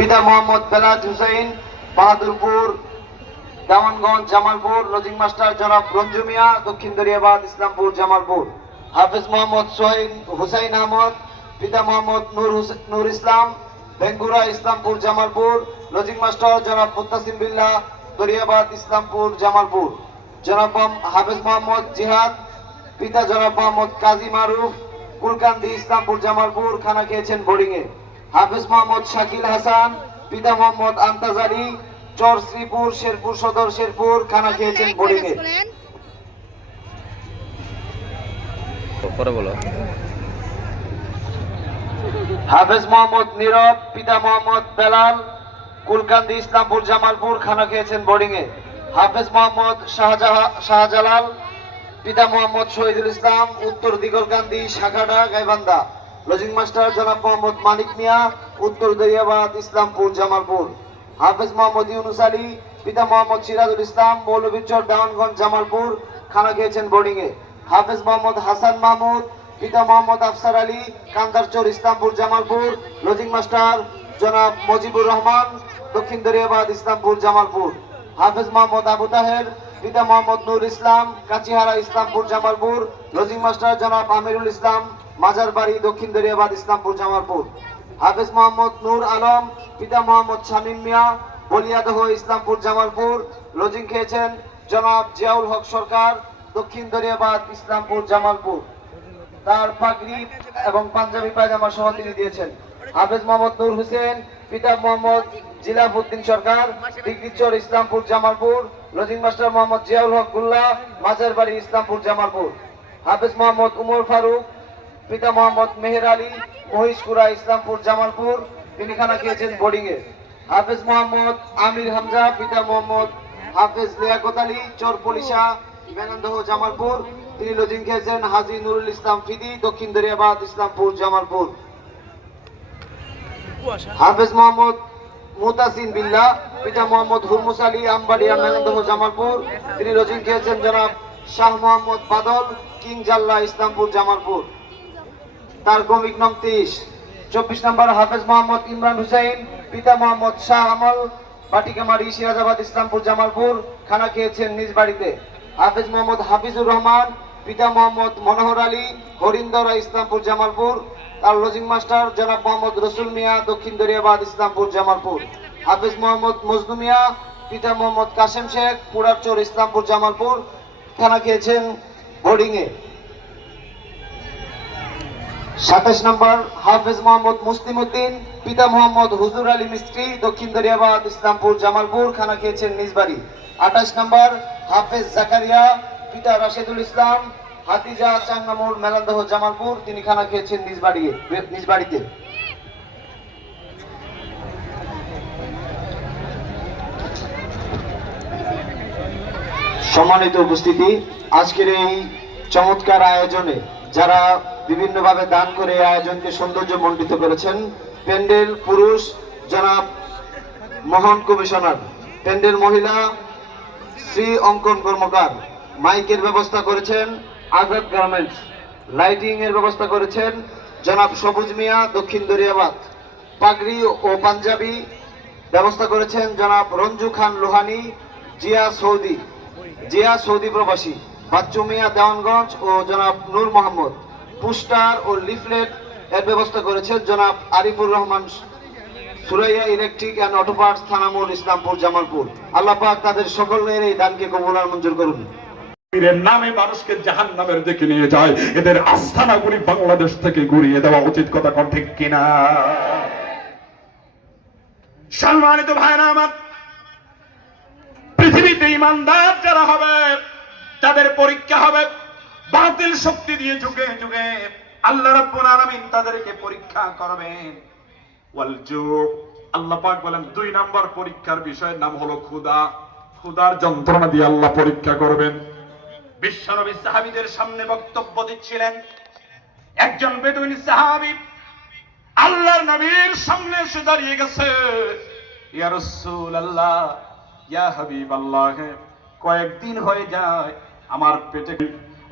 পিতা Mohammad Belaj Hussain, Bahadurpur Damanganj Jamalpur, lodging master জনাব রঞ্জু মিয়া, দক্ষিণ দরিয়াবাদ, ইসলামপুর, জামালপুর। হাফিজ মোহাম্মদ সোহেন হুসাইন আহমদ, পিতা মোহাম্মদ নূর নূর ইসলাম বেঙ্গুরা ইসলামপুর, জামালপুর, লজিং মাস্টার জনাব মুত্তাসিম বিল্লাহ, দরিয়াবাদ, ইসলামপুর, জামালপুর। জনাব হাফিজ মোহাম্মদ জিহাদ, পিতা জনাব মোহাম্মদ কাজী মারুফ, কুলকান্দি, ইসলামপুর, জামালপুর, খানা খেয়েছেন বোর্ডিংয়ে। হাফিজ মোহাম্মদ শাকিল হাসান পিতা মোহাম্মদ আমতাজ আলী চর শ্রীপুর শেরপুর সদর শেরপুর খানা খেয়েছেন পরে বলো। হাফেজ মোহাম্মদ নীরব পিতা মোহাম্মদ বেলাল কুলকান্দি ইসলামপুর জামালপুর খানা খেয়েছেন বোর্ডিংয়ে হাফেজ মোহাম্মদ শাহজাহা- শাহজালাল পিতা মোহাম্মদ শহীদুল ইসলাম উত্তর দিগলকান্দি শাখাডা গাইবান্ধা। লজিং মাস্টার জনাব মোহাম্মদ মানিক মিয়া, উত্তর দরিয়াবাদ, ইসলামপুর, জামালপুর। হাফেজ মোহাম্মদ ইউনুস আলী, পিতা মোহাম্মদ সিরাজুল ইসলাম মৌলভীচর ডাউনগঞ্জ জামালপুর, খানা খেয়েছেন বোর্ডিংয়ে। হাফেজ মোহাম্মদ হাসান মাহমুদ, পিতা মোহাম্মদ আফসার আলী কান্দারচর ইসলামপুর, জামালপুর। লজিং মাস্টার জনাব মজিবুর রহমান, দক্ষিণ দরিয়াবাদ, ইসলামপুর, জামালপুর। হাফেজ মোহাম্মদ আবু তাহের, পিতা মোহাম্মদ নুর ইসলাম, কাচিহারা, ইসলামপুর, জামালপুর। লজিং মাস্টার জনাব আমিরুল ইসলাম মাজারবাড়ি দক্ষিণ দরিয়াবাদ, ইসলামপুর, জামালপুর। হাফেজ মোহাম্মদ নূর আলম, পিতা মোহাম্মদ শামীম মিয়া, বলিয়াদহ, ইসলামপুর, জামালপুর। লজিং খেয়েছেন জনাব জিয়াউল হক সরকার, দক্ষিণ দরিয়াবাদ, ইসলামপুর, জামালপুর। তার পাগড়ি এবং পাঞ্জাবি পায়জামা সহ তিনি দিয়েছেন। হাফেজ মোহাম্মদ নূর হোসেন, পিতা মোহাম্মদ জিলাফুদ্দিন সরকার, ডিগ্রিচর, ইসলামপুর, জামালপুর। লজিং মাস্টার মোহাম্মদ জিয়াউল হক গুল্লা মাজার বাড়ি ইসলামপুর, জামালপুর। হাফেজ মোহাম্মদ উমর ফারুক পিতা মোহাম্মদ মেহের আলী মহিষকুড়া ইসলামপুর, জামালপুর। তিনি খানা খেয়েছেন বোর্ডিংয়ে। হাফেজ মোহাম্মদ আমির হামজা, পিতা মোহাম্মদ হাফেজ লিয়াকত আলী, চর পলিশা, বেনান্দহ, জামালপুর। তিনি লজিং খেয়েছেন হাজি নুরুল ইসলাম ফিদি, দক্ষিণ দরিয়াবাদ, ইসলামপুর, জামালপুর। হাফেজ মোহাম্মদ মুতাসিন বিল্লা পিতা মোহাম্মদ হুরমুস আলী, আমবাড়িয়া মেনন্দহ জামালপুর। তিনি লজিং খেয়েছেন জনাব শাহ মোহাম্মদ বাদল, কিং জাল্লা, ইসলামপুর, জামালপুর। তার ক্রমিক নং তেইশ চব্বিশ নম্বর হাফেজ মোহাম্মদ ইমরান হুসাইন, পিতা মোহাম্মদ শাহ আমল পাটিকামারি সিরাজাবাদ, ইসলামপুর, জামালপুর, খানা খেয়েছেন নিজ বাড়িতে। হাফেজ মোহাম্মদ হাফিজুর রহমান, পিতা মোহাম্মদ মনোহর আলী হরিন্দরা ইসলামপুর, জামালপুর। তার লজিং মাস্টার জনাব মোহাম্মদ রসুল মিয়া, দক্ষিণ দরিয়াবাদ, ইসলামপুর, জামালপুর। হাফেজ মোহাম্মদ মজনু মিয়া, পিতা মোহাম্মদ কাশেম শেখ পুরারচর ইসলামপুর, জামালপুর। খানা খেয়েছেন বোর্ডিংয়ে সাতাশ নম্বর, হাফেজ মোহাম্মদ মুসলিম উদ্দিন, পিতা মোহাম্মদ হুজুর আলী মিস্ত্রি, দক্ষিণ দরিয়াবাদ, ইসলামপুর, জামালপুর, খানা খেয়েছেন নিজ বাড়ি আঠাশ নম্বর, হাফেজ জাকারিয়া, পিতা রাশেদুল ইসলাম, হাতিজা চাঙ্গামুর মেলান্দহ, জামালপুর, তিনি খানা খেয়েছেন নিজ বাড়ি নিজ বাড়িতে সম্মানিত উপস্থিতি, আজকের এই চমৎকার আয়োজনে যারা বিভিন্নভাবে দান করে আয়োজনকে সৌন্দর্য মণ্ডিত করেছেন প্যান্ডেল পুরুষ জনাব মোহন কমিশনার। প্যান্ডেল মহিলা শ্রী অঙ্কন কর্মকার মাইকের ব্যবস্থা করেছেন আজাদ গার্মেন্টস লাইটিং এর ব্যবস্থা করেছেন জনাব সবুজ মিয়া, দক্ষিণ দরিয়াবাদ পাগড়ি ও পাঞ্জাবি ব্যবস্থা করেছেন জনাব রঞ্জু খান লোহানি, জিয়া সৌদি জিয়া সৌদি প্রবাসী বাচ্চু মিয়া দেওয়ানগঞ্জ ও জনাব নূর মোহাম্মদ। পোস্টার ও লিফলেট এর ব্যবস্থা করেছেন জনাব Arifur Rahman Suraiya electric and auto parts Thanamul Islampur, Jamalpur. আল্লাহ পাক তাদের সকলের এই দানকে কবুল আর মঞ্জুর করুন। নামে মানুষকে জাহান নামের নিয়ে যায়। এদের বাংলাদেশ থেকে ঘুরিয়ে দেওয়া উচিত, কথা কন? পৃথিবীতে ইমানদার যারা হবে, তাদের পরীক্ষা হবে। বাতিল শক্তি দিয়ে যুগে যুগে আল্লাহ রাব্বুল আলামিন তাদেরকে পরীক্ষা করবেন। ওয়াল আল্লাহ পাক বলেন, দুই নাম্বার পরীক্ষার বিষয়ের নাম হলো ক্ষুদা ক্ষুদার যন্ত্রণা দিয়ে আল্লাহ পরীক্ষা করবেন। বিশ্বনবী সাহাবীদের সামনে বক্তব্য দিচ্ছিলেন। একজন বেদুইন সাহাবী আল্লাহর নবীর সামনে এসে দাঁড়িয়ে গেছে। ইয়া রাসূলুল্লাহ, ইয়া হাবিবাল্লাহ, কয়েকদিন হয়ে যায়, আমার পেটে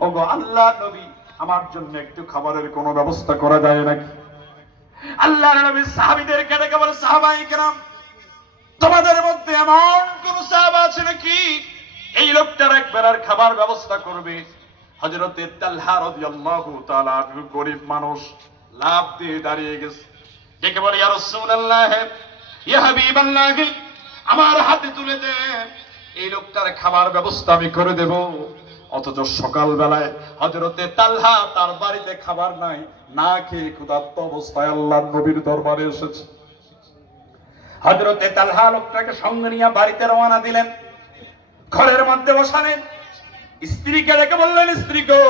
ওগো আল্লাহ নবী, আমার জন্য একটু খাবারের কোনো ব্যবস্থা করা যায় নাকি? আল্লাহ নবী সাহাবিদেরকে ডেকে বলে সাহাবাই কেরাম তোমাদের মধ্যে এমন কোন সাহাবা আছে নাকি? এই লোকটার এক বেলার খাবার ব্যবস্থা করবে। হজরতে তাল্হা রাদিয়াল্লাহু তাআলা গরিব মানুষ, লাভ দিয়ে দাঁড়িয়ে গেছে। ডেকে বলে, ইয়া রাসূলুল্লাহ, ইয়া হাবিবাল্লাহ, আমার হাতে তুলে দে। এই লোকটার খাবার ব্যবস্থা আমি করে দেব। অথচ সকাল বেলায় হজরতে তাল্হা তার বাড়িতে খাবার নাই, না খেয়ে ক্ষুধার্ত অবস্থায় আল্লাহ নবীর দরবারে এসেছে। হজরতে তালহা লোকটাকে সঙ্গে নিয়ে বাড়িতে রওনা দিলেন। ঘরের মধ্যে বসালেন। স্ত্রীকে ডেকে বললেন, স্ত্রী গো,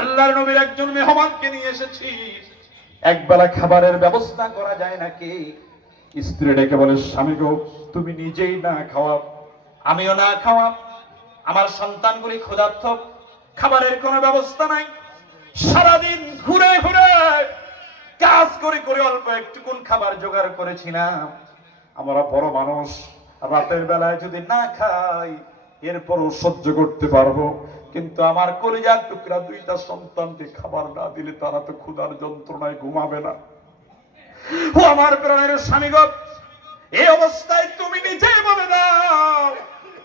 আল্লাহর নবীর একজন মেহমানকে নিয়ে এসেছি। একবেলা খাবারের ব্যবস্থা করা যায় নাকি? স্ত্রী ডেকে বলে, স্বামী গো, তুমি নিজেই না খাওয়া আমিও না খাওয়া আমার সন্তানগুলি ক্ষুধার্থ খাবারের কোনো ব্যবস্থা নাই। সারাদিন ঘুরে ঘুরে কাজ করে করে অল্প একটুকুন খাবার জোগাড় করেছিলাম আমরা বড় মানুষ, রাতের বেলায় যদি না খাই, এরপরও সহ্য করতে পারব। কিন্তু আমার কলিজার টুকরা দুইটা সন্তানকে খাবার না দিলে তারা তো ক্ষুধার যন্ত্রণায় ঘুমাবে না। ও আমার প্রাণের স্বামীগত এই অবস্থায় তুমি নিজেই বলে দাও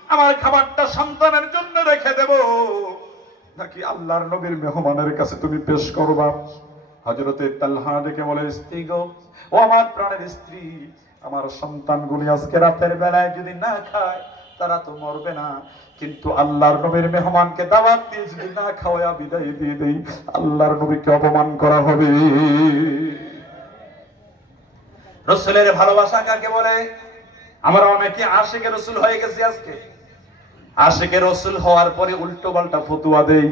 আমার খাবারটা সন্তানের জন্য রেখে দেব। নাকি আল্লাহর নবীর মেহমানের কাছে তুমি পেশ করবা? হজরতে তাল্হা ডেকে বলে, স্ত্রী গো, ও আমার প্রাণের স্ত্রী, আমার সন্তানগুলি আজকে রাতের বেলায় যদি না খায়, তারা তো মরবে না। কিন্তু আল্লাহর নবীর মেহমানকে দাওয়াত দিয়ে যদি না খাওয়া বিদায় দিয়ে দেই। আল্লাহর নবীকে অপমান করা হবে। রসুলের ভালোবাসা কাকে বলে? আমরা অনেকে আশেকে রসুল হয়ে গেছি আজকে। আশেকে রসুল হওয়ার পরে উল্টো পাল্টা ফতুয়া দেই।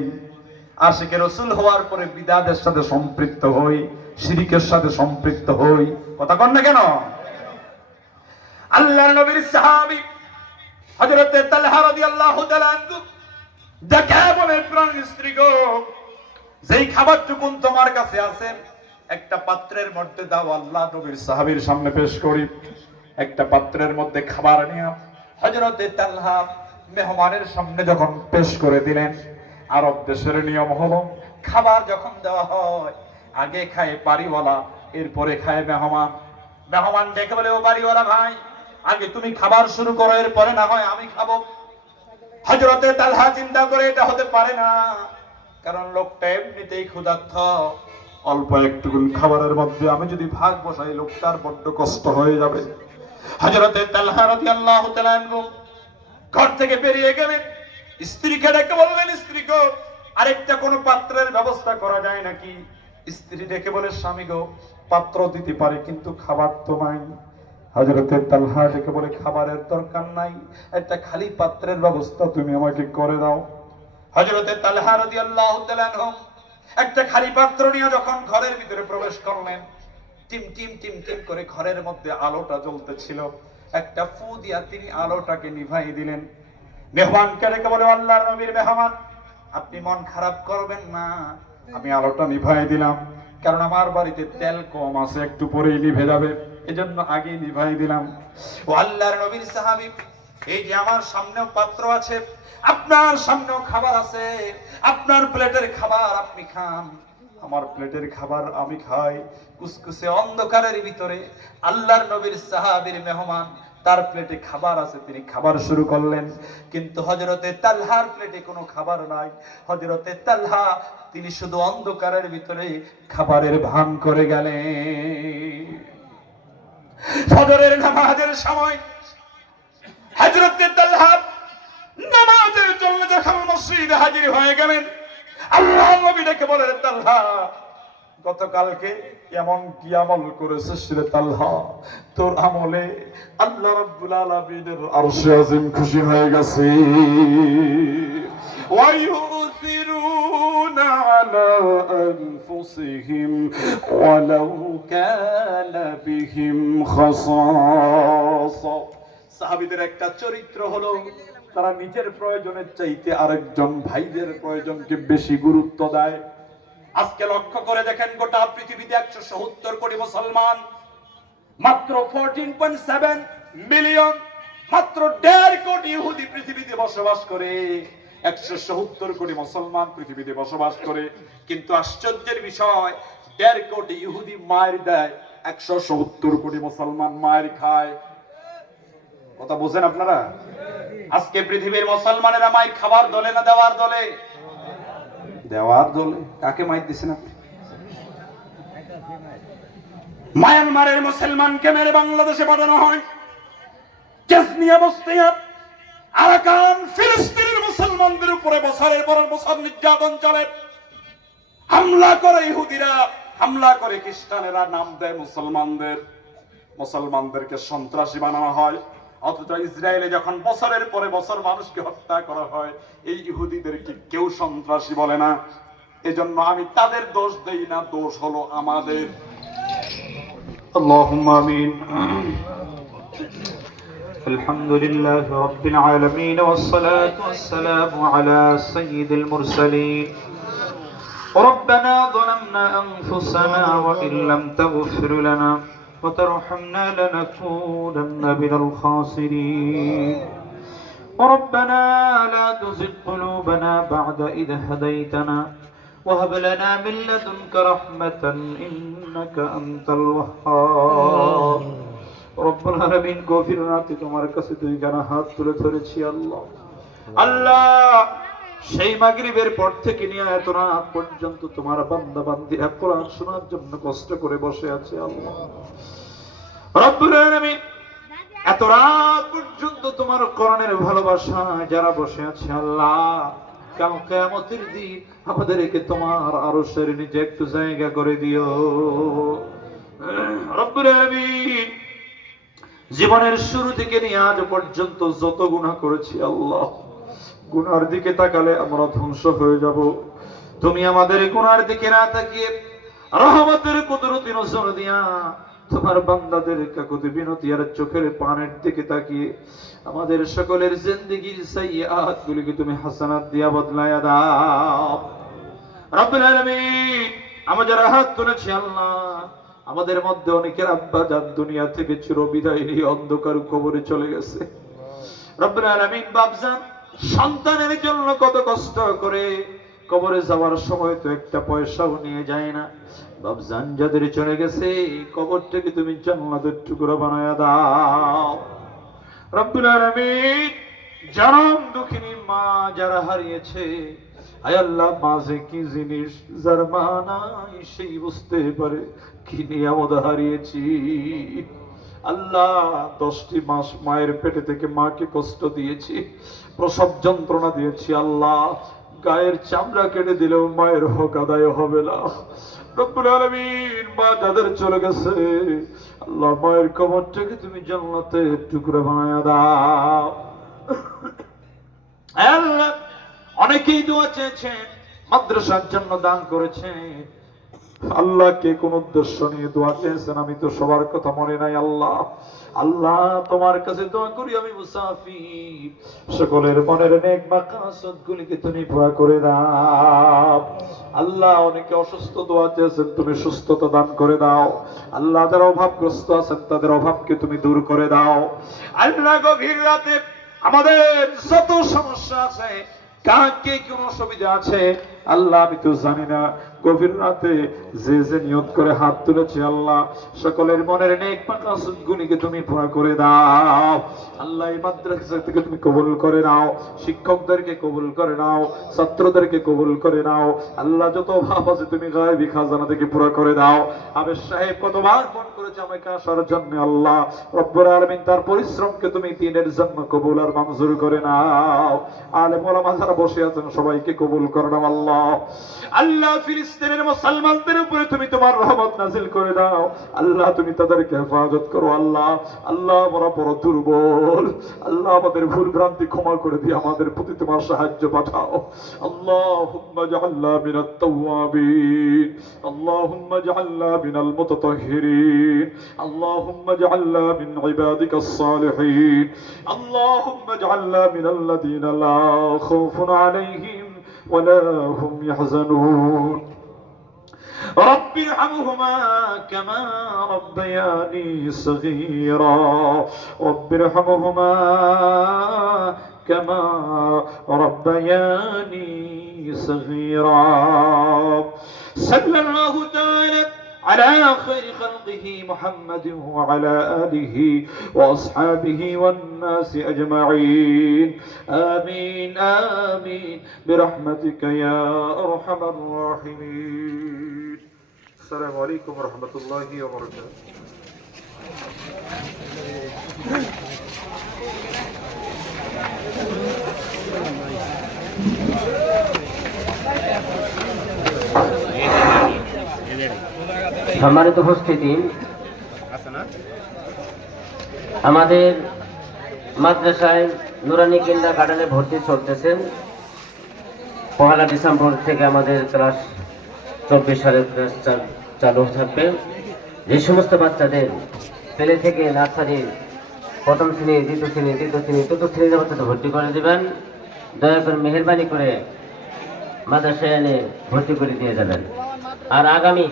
আশেকে রসুল হওয়ার পরে বিদাদের সাথে সম্পৃক্ত হই, শিরিকের সাথে সম্পৃক্ত হই। কথা কন না কেন? আল্লাহ নবীর সাহাবী হযরতে তালহা রাদিয়াল্লাহু তাআলা দেখে বলে প্রাণ স্ত্রী গো, যেই খাবারটুকুন তোমার কাছে আছে, একটা পাত্রের মধ্যে দাও, আল্লাহ নবীর সাহাবীর সামনে পেশ করি। একটা পাত্রের মধ্যে খাবার নিয়ে হযরতে তালহা মেহমানের সামনে যখন পেশ করে দিলেন, আরব দেশের নিয়ম হলো, খাবার যখন দেওয়া হয়, আগে খায় বাড়িওয়ালা, এরপরে খায় মেহমান। মেহমান ডেকে বলে, ও বাড়িওয়ালা ভাই, আগে তুমি খাবার শুরু করো, এরপরে না হয় আমি খাব। হজরতে তালহা চিন্তা করে এটা হতে পারে না, কারণ লোকটা এমনিতেই ক্ষুধার্থ অল্প একটুকুন খাবারের মধ্যে আমি যদি ভাগ বসাই, লোকটার বড্ড কষ্ট হয়ে যাবে। হজরতে তালহা রাদিয়াল্লাহু তাআলা ঘর থেকে বেরিয়ে গেলেন। স্ত্রীকে ডেকে বললেন, স্ত্রী গো, আরেকটা কোনো পাত্রের ব্যবস্থা করা যায় নাকি? স্ত্রী ডেকে বলে, স্বামী গো, পাত্র দিতে পারে, কিন্তু খাবার তো নাই। হজরতের তালহা ডেকে বলে, খাবারের দরকার নাই, একটা খালি পাত্রের ব্যবস্থা তুমি আমাকে করে দাও। হজরতের তালহা রদি আল্লাহ একটা খালি পাত্র নিয়ে যখন ঘরের ভিতরে প্রবেশ করলেন, টিম টিম টিম টিম করে ঘরের মধ্যে আলোটা জ্বলতেছিল। একটা ফু দিয়া তিনি আলোটাকে নিভাই দিলেন। মেহমানকে ডেকে বলে আল্লাহ নবীর মেহমান, আপনি মন খারাপ করবেন না। আমি আলোটা নিভাই দিলাম। কারণ আমার বাড়িতে তেল কম আছে, একটু পরেই নিভে যাবে। এজন্য আগে নিভাই দিলাম। ও আল্লাহর নবীর সাহাবী, এই যে আমার সামনেও পাত্র আছে, আপনার সামনেও খাবার আছে, আপনার প্লেটের খাবার আপনি খান। আমার প্লেটের খাবার আমি খাই। কুসকুসে অন্ধকারের ভিতরে আল্লাহর নবীর সাহাবীর মেহমান, তার প্লেটে খাবার আছে, তিনি খাবার শুরু করলেন। কিন্তু হজরতে তালহার প্লেটে কোনো খাবার নাই। হজরতে তালহা, তিনি শুধু অন্ধকারের ভিতরে খাবারের ভান করে গেলেন। ফজরের নামাজের সময় হজরতে তালহা নামাজের জন্য যখন মসজিদে হাজির হয়ে গেলেন আল্লাহ নবী ডেকে বলেন তালহা গতকালকে এমন কি আমল করেছিস রে তালহা তোর আমলে আল্লাহ রাব্বুল আলামিনের আরশে আজিম খুশি হয়ে গেছে ويؤثرون على أنفسهم ولو كان بهم خصاصة সাহাবীদের একটা চরিত্র হলো তারা নিজের প্রয়োজনের চাইতে আরেকজন ভাইদের প্রয়োজনকে বেশি গুরুত্ব দেয়। আজকে লক্ষ্য করে দেখেন গোটা পৃথিবীতে একশো সত্তর কোটি মুসলমান, মাত্র ফোরটিন পয়েন্ট সেভেন মিলিয়ন মাত্র দেড় কোটি ইহুদি পৃথিবীতে বসবাস করে। একশো সত্তর কোটি মুসলমান পৃথিবীতে বসবাস করে। কিন্তু আশ্চর্যের বিষয়, দেড় কোটি ইহুদি মায়ের দেয়, একশো সত্তর কোটি মুসলমান মায়ের খায়। কথা বোঝেন আপনারা? আজকে পৃথিবীর মুসলমানেরা মায়ের খাবার দলে না দেওয়ার দলে? দেওয়ার দলে? কাকে মাইর দিছেন আপনি? মায়ানমারের মুসলমানকে মেরে বাংলাদেশে পাঠানো হয়। চেসনিয়া বস্তিয়া আরাকান, ফিলিস্তিনের মুসলমানদের উপরে বছরের পর বছর নির্যাতন চলে। হামলা করে ইহুদিরা, হামলা করে খ্রিস্টানেরা, নাম দেয় মুসলমানদের। মুসলমানদেরকে সন্ত্রাসী বানানো হয়। অথচ ইসরায়েলে যখন বছরের পরে বছর মানুষকে হত্যা করা হয় এই ইহুদিদেরকে কেউ সন্ত্রাসী বলে না এজন্য আমি তাদের দোষ দেই না দোষ হলো আমাদের اللهم امين الحمد لله رب العالمين والصلاة والسلام على سيد المرسلين ربنا ظلمنا أنفسنا وإن لم تغفر لنا وترحمنا لنكونن من الخاسرين ربنا لا تزغ قلوبنا بعد إذ هديتنا وهب لنا من لدنك رحمة إنك أنت الوهاب رب العالمين গভীর রাতে তোমার কাছে দুই গানা হাত তুলে ধরেছি আল্লাহ আল্লাহ সেই মাগরিবের পর থেকে নিয়ে এত রাত পর্যন্ত তোমার বান্দা বান্দিরা কোরআন শোনার জন্য কষ্ট করে বসে আছে আল্লাহ। রব্বুল আলামিন, এত রাত পর্যন্ত তোমার কোরআনের ভালোবাসা যারা বসে আছে আল্লাহ, কাল কেয়ামতের দিন আমাদেরকে তোমার আরও নিজে একটু জায়গা করে দিও। রব্বুল আলামিন, জীবনের শুরু থেকে নিয়ে আজ পর্যন্ত যত গুনাহ করেছি আল্লাহ গুনার দিকে তাকালে আমরা ধ্বংস হয়ে যাব। তুমি আমাদের গুনার দিকে না তাকিয়ে রহমতের কুদরতি নজর দিয়া তোমার বান্দাদের কাকুতি বিনতি আর চোখের পানের দিকে তাকিয়ে আমাদের সকলের জিন্দেগির সাইয়াত গুলিকে তুমি হাসানাত দিয়া বদলায়া দাও। রব্বুল আলামিন আমরা যারা হাত তুলেছি আল্লাহ। আমাদের মধ্যে অনেকের আব্বা যান দুনিয়া থেকে চির বিদায় নিয়ে অন্ধকার কবরে চলে গেছে। রব্বুল আলামিন বাপজান সন্তানের জন্য কত কষ্ট করে কবরে যাওয়ার সময় তো একটা পয়সাও নিয়ে যায় না। বাপজান যাদের চলে গেছে, কবরটাকে তুমি জান্নাতের টুকরো বানায়া দাও। রব্বুল আলামিন জানাম দুঃখিনী মা যারা হারিয়েছে আয় আল্লাহ মাঝে কি জিনিস যার মা নাই সেই বুঝতে পারে কি নিয়ামত হারিয়েছি। আল্লাহ, দশটি মাস মায়ের পেটে থেকে মাকে কষ্ট দিয়েছি, প্রসব যন্ত্রণা দিয়েছি, আল্লাহ। গায়ের চামড়া কেটে দিলেও মায়ের হক আদায় হবে না। রব্বুল আলামিন, মা যাদের চলে গেছে, আল্লাহ মায়ের কবরটাকে তুমি জান্নাতে টুকরা বানায়া দাও। আল্লাহ, অনেকেই দোয়া চেয়েছেন, মাদ্রাসার জন্য দান করেছে আল্লাহ কে কোন উদ্দেশ্য নিয়ে দোয়া চেয়েছেন, আমি তো সবার কথা মনে নাই, আল্লাহ। আল্লাহ, তোমার কাছে দোয়া করি, আমি মুসাফির। সকলের মনের নেক মাকাসদ গুলিকে তুমি পুরা করে দাও। আল্লাহ, অনেকে অসুস্থ দোয়া চেয়েছেন, তুমি সুস্থতা দান করে দাও। আল্লাহ, যারা অভাবগ্রস্ত আছেন, তাদের অভাবকে তুমি দূর করে দাও। আল্লাহ, গভীর রাতে আমাদের যত সমস্যা আছে, কাকে কোন অসুবিধা আছে, আল্লাহ, আমি তো জানি না। গভীর রাতে যে যে নিয়ত করে হাত তুলেছে আল্লাহ, সকলের মনের নেক মাকাসুদ গুলিকে তুমি পুরা করে দাও। আল্লাহ এই মাদ্রাসা থেকে তুমি কবুল করে নাও, শিক্ষকদেরকে কবুল করে নাও, ছাত্রদেরকে কবুল করে নাও। আল্লাহ যত ভাব আছে তুমি গায়েবী খাজানা থেকে পুরা করে দাও। আবেশ সাহেব কতবার ফোন করেছে আমাকে আসার জন্য আল্লাহ, রব্বুল আলামিন তার পরিশ্রমকে তুমি দিনের জন্য কবুল আর মঞ্জুর করে নাও। আলেম ওলামা যারা বসে আছেন, সবাইকে কবুল করে নাও আল্লাহ। আল্লাহ ফিলিস্তিনের মুসলমানদের উপরে তুমি তোমার রহমত নাজিল করে দাও আল্লাহ তুমি তাদেরকে হেফাজত করো আল্লাহ আল্লাহ আমরা বড় দুর্বল আল্লাহ আমাদের ভুল ভ্রান্তি ক্ষমা করে দিয়ে আমাদের প্রতি তোমার সাহায্য পাঠাও اللهم اجعلنا من التوابين اللهم اجعلنا من المتطهرين اللهم اجعلنا من عبادك الصالحين اللهم اجعلنا من الذين لا خوف عليهم ولا هم يحزنون رب ارحمهما كما ربياني صغيرا. رب ارحمهما كما ربياني صغيرا. صلى الله تعالى على خير خلقه محمد وعلى آله وأصحابه والناس أجمعين. آمين آمين. برحمتك يا أرحم الراحمين. السلام عليكم ورحمة الله وبركاته. সম্মানিত উপস্থিতি। আমাদের মাদ্রাসায় নুরানি কিন্ডা গার্ডেনে ভর্তি চলতেছে। পহেলা ডিসেম্বর থেকে আমাদের ক্লাস চব্বিশ সালের ক্লাস চালু থাকবে। যে সমস্ত বাচ্চাদের ছেলে থেকে নার্সারি প্রথম শ্রেণি, দ্বিতীয় শ্রেণি, তৃতীয় শ্রেণি, চতুর্থ শ্রেণির বাচ্চাদের ভর্তি করে দেবেন। দয়া করে মেহরবানি করে মাদ্রাসায় এনে ভর্তি করে দিয়ে যাবেন। আর আগামী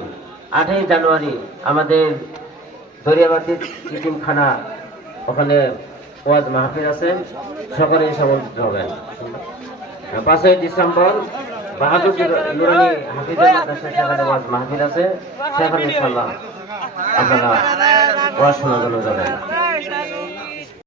আটই জানুয়ারি আমাদের দরিয়াবাতির সিকিমখানা ওখানে ওয়াজ মাহফিল আছে। সকলে সমবেত হবেন। পাঁচই ডিসেম্বর বাহাদুর নুরানি হাফিজের মাদ্রাসা সেখানে ওয়াজ মাহফিল আছে। সেখানে ইনশাল্লাহ আপনারা ওয়াজ শোনার জন্য যাবেন।